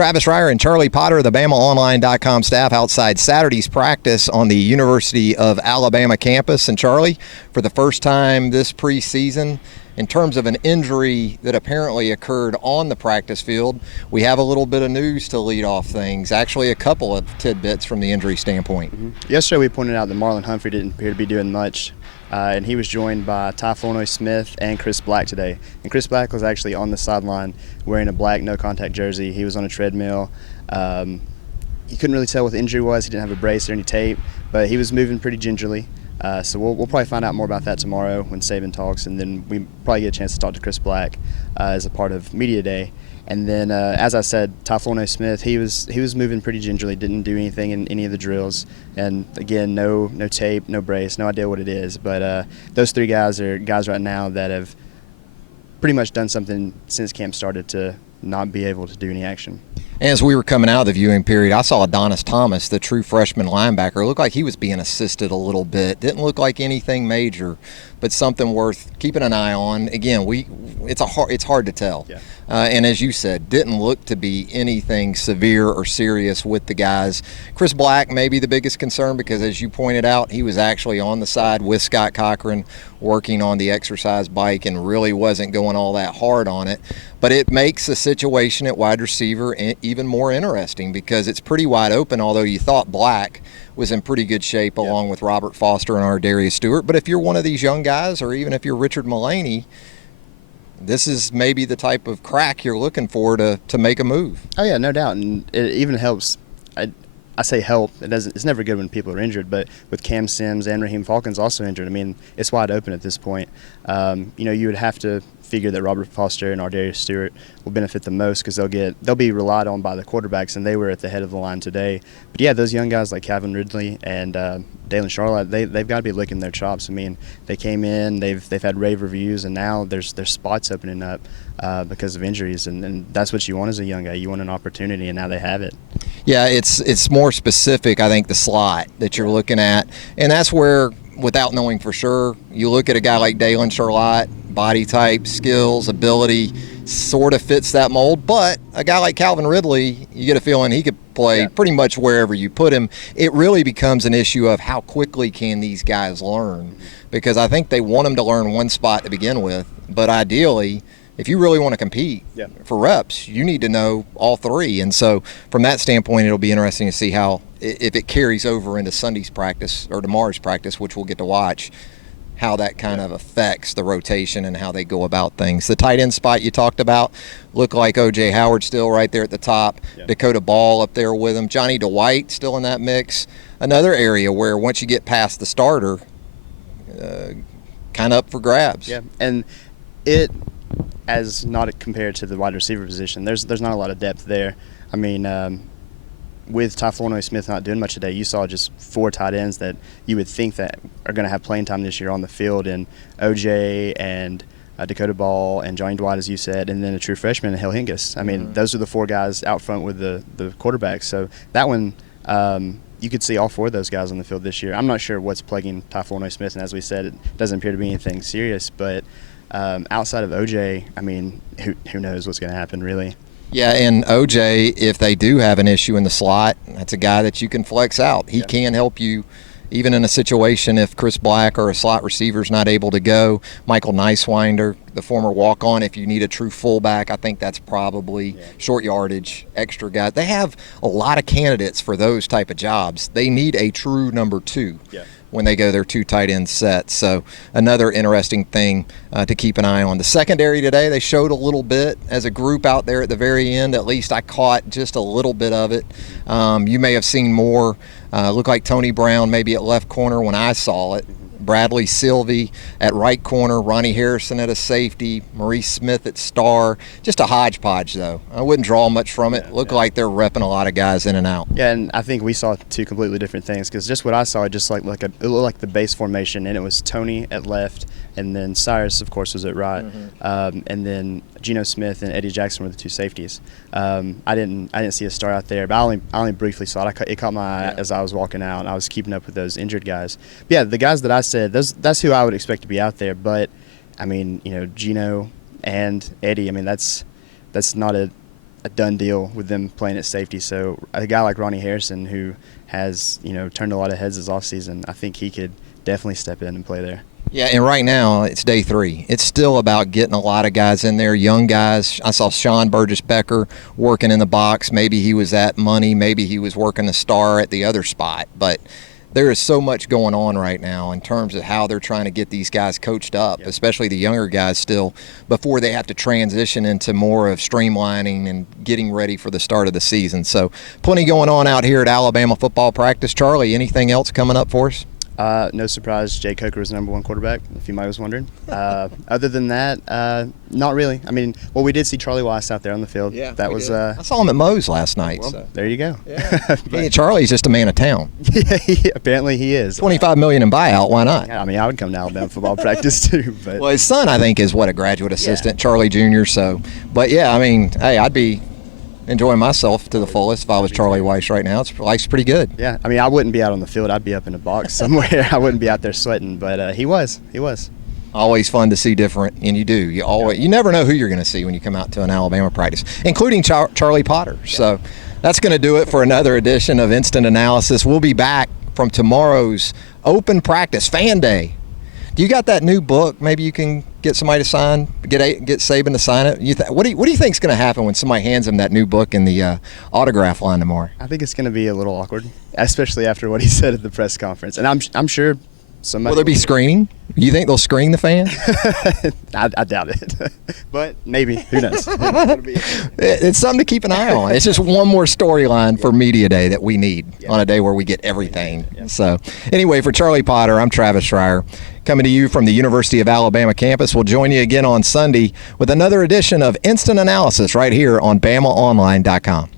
Travis Reier and Charlie Potter, the BamaOnline.com staff, outside Saturday's practice on the University of Alabama campus. And Charlie, for the first time this preseason, in terms of an injury that apparently occurred on the practice field, we have a little bit of news to lead off things. Actually, a couple of tidbits from the injury standpoint. Yesterday we pointed out that Marlon Humphrey didn't appear to be doing much, and he was joined by Ty Flournoy-Smith and Chris Black today. And Chris Black was actually on the sideline wearing a black no-contact jersey. He was on a treadmill. You couldn't really tell what the injury was. He didn't have a brace or any tape, but he was moving pretty gingerly. So we'll probably find out more about that tomorrow when Saban talks, and then we probably get a chance to talk to Chris Black as a part of Media Day. And then, as I said, Ty Flournoy-Smith, he was moving pretty gingerly, didn't do anything in any of the drills. And again, no tape, no brace, no idea what it is. But those three guys are guys right now that have pretty much done something since camp started to not be able to do any action. As we were coming out of the viewing period, I saw Adonis Thomas, the true freshman linebacker. Looked like he was being assisted a little bit. Didn't look like anything major, but something worth keeping an eye on. Again, it's hard to tell. Yeah. And as you said, didn't look to be anything severe or serious with the guys. Chris Black may be the biggest concern because, as you pointed out, he was actually on the side with Scott Cochran working on the exercise bike and really wasn't going all that hard on it. But it makes the situation at wide receiver even more interesting because it's pretty wide open, although you thought Black was in pretty good shape along with Robert Foster and our Darius Stewart. But if you're one of these young guys, or even if you're Richard Mullaney, this is maybe the type of crack you're looking for to make a move. Oh yeah, no doubt, and it even helps. I say help. It's never good when people are injured, but with Cam Sims and Raheem Falcons also injured, I mean, it's wide open at this point. You would have to figure that Robert Foster and Darius Stewart will benefit the most because they'll be relied on by the quarterbacks, and they were at the head of the line today. But yeah, those young guys like Calvin Ridley and Dalen Charlotte, they've got to be licking their chops. I mean, they came in, they've had rave reviews, and now there's spots opening up because of injuries, and that's what you want as a young guy. You want an opportunity, and now they have it. Yeah, it's more specific, I think, the slot that you're looking at, and that's where, without knowing for sure, you look at a guy like Dalen Charlotte, body type, skills, ability, sort of fits that mold. But a guy like Calvin Ridley, you get a feeling he could play pretty much wherever you put him. It really becomes an issue of how quickly can these guys learn, because I think they want them to learn one spot to begin with, but ideally, if you really want to compete for reps, you need to know all three. And so from that standpoint, it'll be interesting to see if it carries over into Sunday's practice or tomorrow's practice, which we'll get to watch, how that kind of affects the rotation and how they go about things. The tight end spot you talked about looked like O.J. Howard still right there at the top, Dakota Ball up there with him, Johnny Dwight still in that mix. Another area where once you get past the starter, kind of up for grabs. Yeah, and as not compared to the wide receiver position, there's not a lot of depth there. I mean, with Ty Flournoy-Smith not doing much today, you saw just four tight ends that you would think that are going to have playing time this year on the field, and OJ and Dakota Ball and Johnny Dwight, as you said, and then a true freshman, Hill Hingis. I mean, those are the four guys out front with the quarterbacks. So that one, you could see all four of those guys on the field this year. I'm not sure what's plaguing Ty Flournoy-Smith, and as we said, it doesn't appear to be anything serious, but outside of OJ, I mean, who knows what's going to happen, really. Yeah, and OJ, if they do have an issue in the slot, that's a guy that you can flex out. He can help you even in a situation if Chris Black or a slot receiver is not able to go. Michael Nicewinder, the former walk-on, if you need a true fullback, I think that's probably short yardage, extra guy. They have a lot of candidates for those type of jobs. They need a true number two. When they go their two tight end sets. So another interesting thing to keep an eye on. The secondary today, they showed a little bit as a group out there at the very end. At least I caught just a little bit of it. You may have seen more. Looked like Tony Brown maybe at left corner when I saw it. Bradley Sylvie at right corner, Ronnie Harrison at a safety, Maurice Smith at star. Just a hodgepodge, though. I wouldn't draw much from it. Looked like they're repping a lot of guys in and out. Yeah, and I think we saw two completely different things because just what I saw, it looked like the base formation, and it was Tony at left, and then Cyrus, of course, was at right, and then Geno Smith and Eddie Jackson were the two safeties. I didn't see a star out there, but I only briefly saw it. It caught my eye as I was walking out, and I was keeping up with those injured guys. But yeah, the guys that I said, that's who I would expect to be out there. But I mean, Geno and Eddie, I mean, that's not a a done deal with them playing at safety. So a guy like Ronnie Harrison, who has turned a lot of heads this offseason, I think he could definitely step in and play there. Yeah, and right now it's day 3. It's still about getting a lot of guys in there, young guys. I saw Sean Burgess-Becker working in the box. Maybe he was at money. Maybe he was working a star at the other spot. But there is so much going on right now in terms of how they're trying to get these guys coached up, especially the younger guys still, before they have to transition into more of streamlining and getting ready for the start of the season. So plenty going on out here at Alabama football practice. Charlie, anything else coming up for us? No surprise, Jake Coker was the #1 quarterback, if you might was wondering. Other than that, not really. I mean, well, we did see Charlie Weiss out there on the field. Yeah, that was. I saw him at Moe's last night. Well, so. There you go. Yeah. Hey, Charlie's just a man of town. Apparently he is. $25 million in buyout. Why not? Yeah, I mean, I would come to Alabama football practice too. But well, his son, I think, is a graduate assistant, Charlie Jr. So, but yeah, I mean, hey, I'd be enjoying myself to the fullest if I was Charlie Weiss right now. Life's pretty good. Yeah, I mean, I wouldn't be out on the field. I'd be up in a box somewhere. I wouldn't be out there sweating, but he was. Always fun to see different, and you do. You never know who you're going to see when you come out to an Alabama practice, including Charlie Potter. Yeah. So that's going to do it for another edition of Instant Analysis. We'll be back from tomorrow's open practice, Fan Day. Do you got that new book? Maybe you can get somebody to sign, get Saban to sign it. What do you think is going to happen when somebody hands him that new book in the autograph line tomorrow? I think it's going to be a little awkward, especially after what he said at the press conference. And I'm sure somebody. Will there be screening? You think they'll screen the fans? I doubt it, but maybe. Who knows? It's something to keep an eye on. It's just one more storyline for Media Day that we need on a day where we get everything. So anyway, for Charlie Potter, I'm Travis Reier, coming to you from the University of Alabama campus. We'll join you again on Sunday with another edition of Instant Analysis right here on BamaOnline.com.